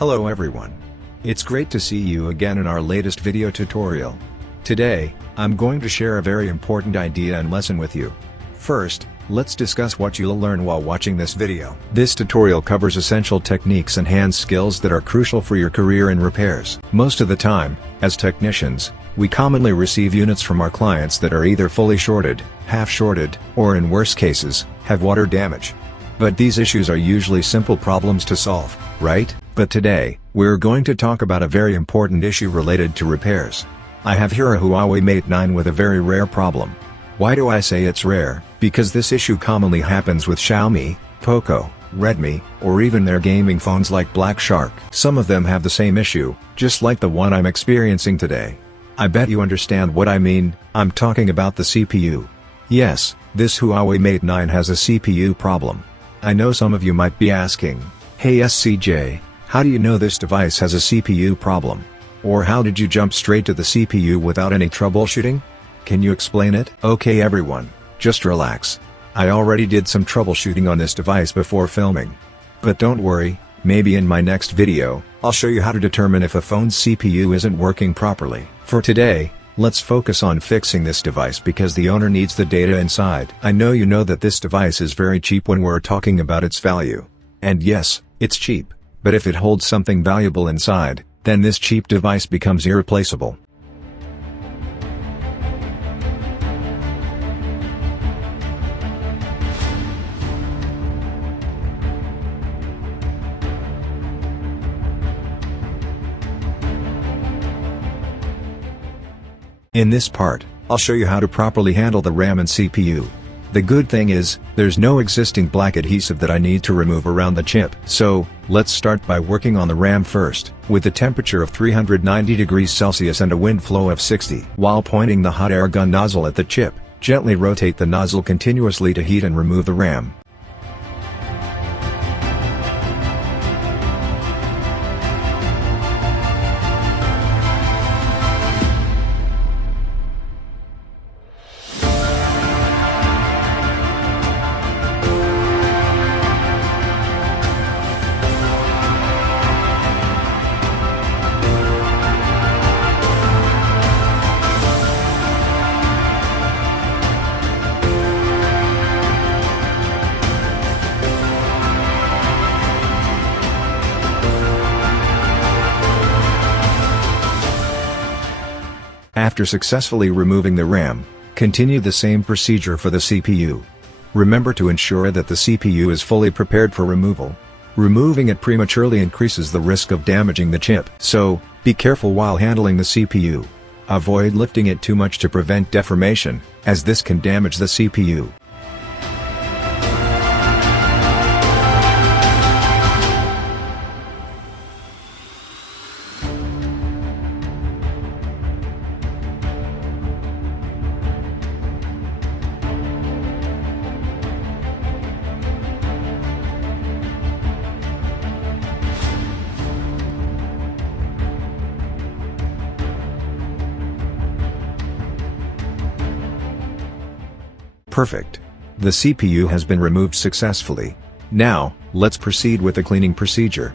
Hello everyone. It's great to see you again in our latest video tutorial. Today, I'm going to share a very important idea and lesson with you. First, let's discuss what you'll learn while watching this video. This tutorial covers essential techniques and hand skills that are crucial for your career in repairs. Most of the time, as technicians, we commonly receive units from our clients that are either fully shorted, half shorted, or in worse cases, have water damage. But these issues are usually simple problems to solve, right? But today, we're going to talk about a very important issue related to repairs. I have here a Huawei Mate 9 with a very rare problem. Why do I say it's rare? Because this issue commonly happens with Xiaomi, Poco, Redmi, or even their gaming phones like Black Shark. Some of them have the same issue, just like the one I'm experiencing today. I bet you understand what I mean. I'm talking about the CPU. Yes, this Huawei Mate 9 has a CPU problem. I know some of you might be asking, hey SCJ, how do you know this device has a CPU problem? Or how did you jump straight to the CPU without any troubleshooting? Can you explain it? Okay everyone, just relax. I already did some troubleshooting on this device before filming. But don't worry, maybe in my next video, I'll show you how to determine if a phone's CPU isn't working properly. For today, let's focus on fixing this device because the owner needs the data inside. I know you know that this device is very cheap when we're talking about its value. And yes, it's cheap. But if it holds something valuable inside, then this cheap device becomes irreplaceable. In this part, I'll show you how to properly handle the RAM and CPU. The good thing is, there's no existing black adhesive that I need to remove around the chip. So, let's start by working on the RAM first. With a temperature of 390 degrees Celsius and a wind flow of 60. While pointing the hot air gun nozzle at the chip, gently rotate the nozzle continuously to heat and remove the RAM. After successfully removing the RAM, continue the same procedure for the CPU. Remember to ensure that the CPU is fully prepared for removal. Removing it prematurely increases the risk of damaging the chip. So, be careful while handling the CPU. Avoid lifting it too much to prevent deformation, as this can damage the CPU. Perfect. The CPU has been removed successfully. Now, let's proceed with the cleaning procedure.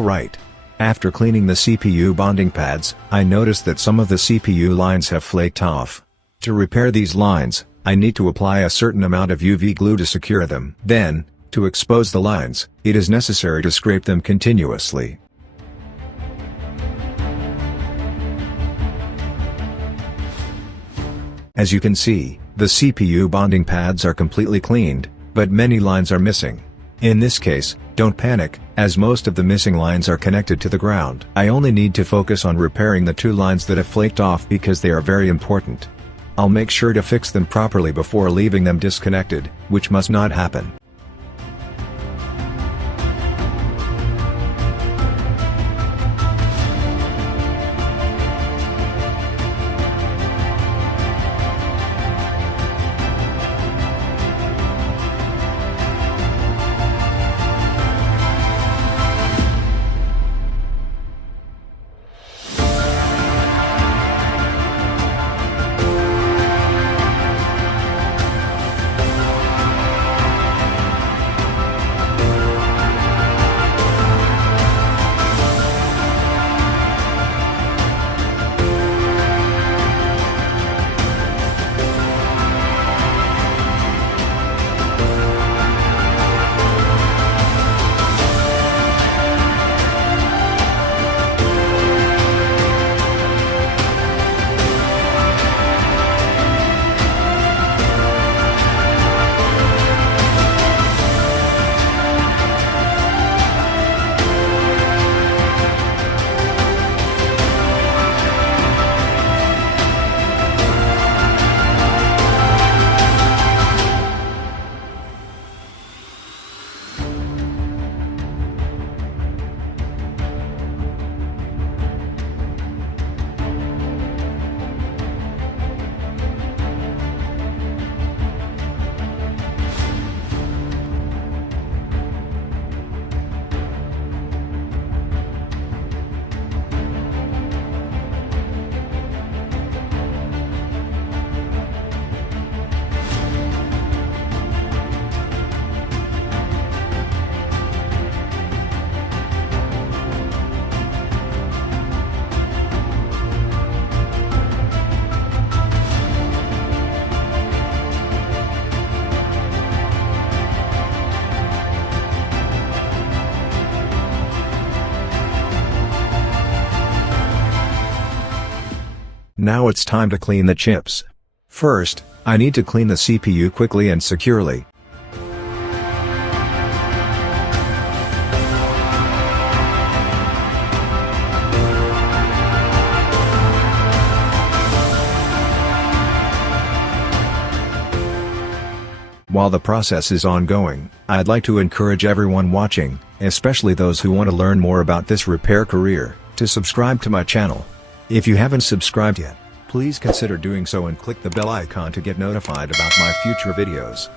Alright. After cleaning the CPU bonding pads, I noticed that some of the CPU lines have flaked off. To repair these lines, I need to apply a certain amount of UV glue to secure them. Then, to expose the lines, it is necessary to scrape them continuously. As you can see, the CPU bonding pads are completely cleaned, but many lines are missing. In this case, don't panic, as most of the missing lines are connected to the ground. I only need to focus on repairing the 2 lines that have flaked off because they are very important. I'll make sure to fix them properly before leaving them disconnected, which must not happen. Now it's time to clean the chips. First, I need to clean the CPU quickly and securely. While the process is ongoing, I'd like to encourage everyone watching, especially those who want to learn more about this repair career, to subscribe to my channel. If you haven't subscribed yet, please consider doing so and click the bell icon to get notified about my future videos.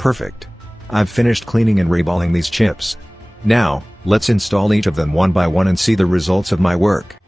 Perfect. I've finished cleaning and reballing these chips. Now, let's install each of them one by one and see the results of my work.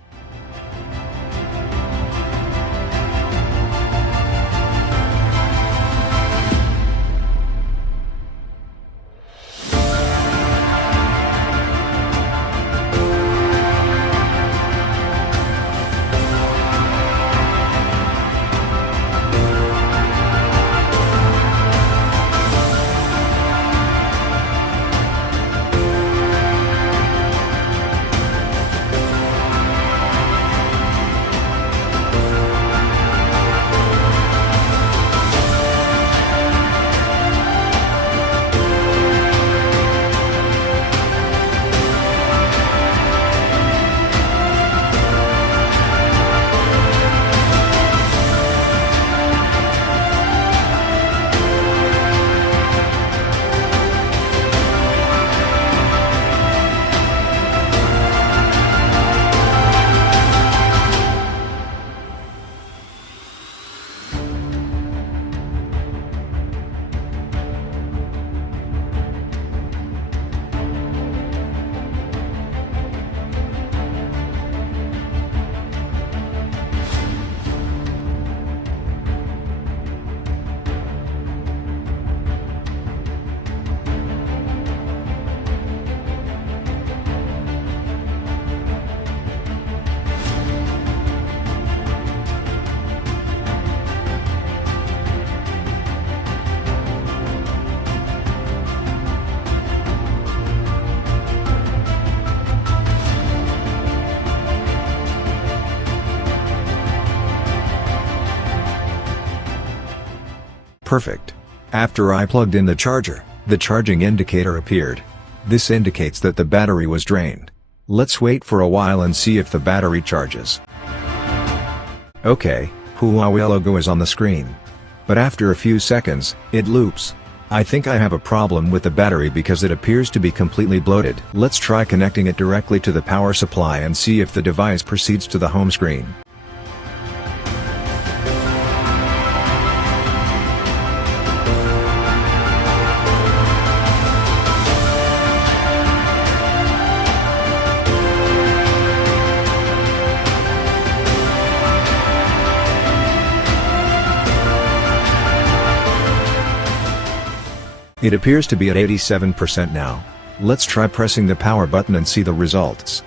Perfect. After I plugged in the charger, the charging indicator appeared. This indicates that the battery was drained. Let's wait for a while and see if the battery charges. Okay, Huawei logo is on the screen. But after a few seconds, it loops. I think I have a problem with the battery because it appears to be completely bloated. Let's try connecting it directly to the power supply and see if the device proceeds to the home screen. It appears to be at 87% now. Let's try pressing the power button and see the results.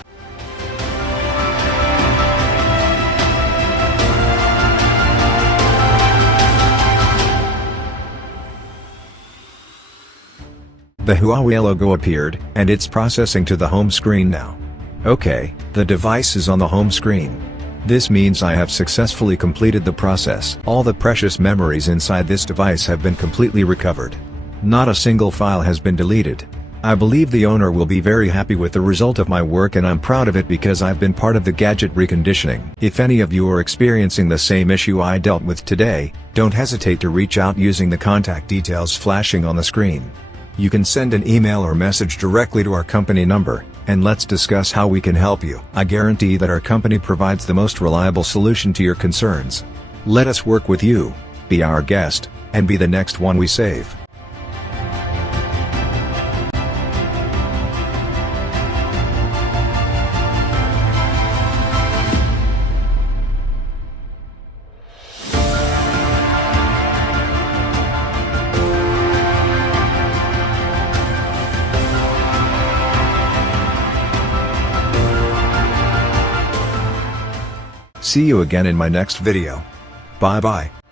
The Huawei logo appeared, and it's processing to the home screen now. Okay, the device is on the home screen. This means I have successfully completed the process. All the precious memories inside this device have been completely recovered. Not a single file has been deleted. I believe the owner will be very happy with the result of my work, and I'm proud of it because I've been part of the gadget reconditioning. If any of you are experiencing the same issue I dealt with today, don't hesitate to reach out using the contact details flashing on the screen. You can send an email or message directly to our company number, and let's discuss how we can help you. I guarantee that our company provides the most reliable solution to your concerns. Let us work with you, be our guest, and be the next one we save. See you again in my next video. Bye bye.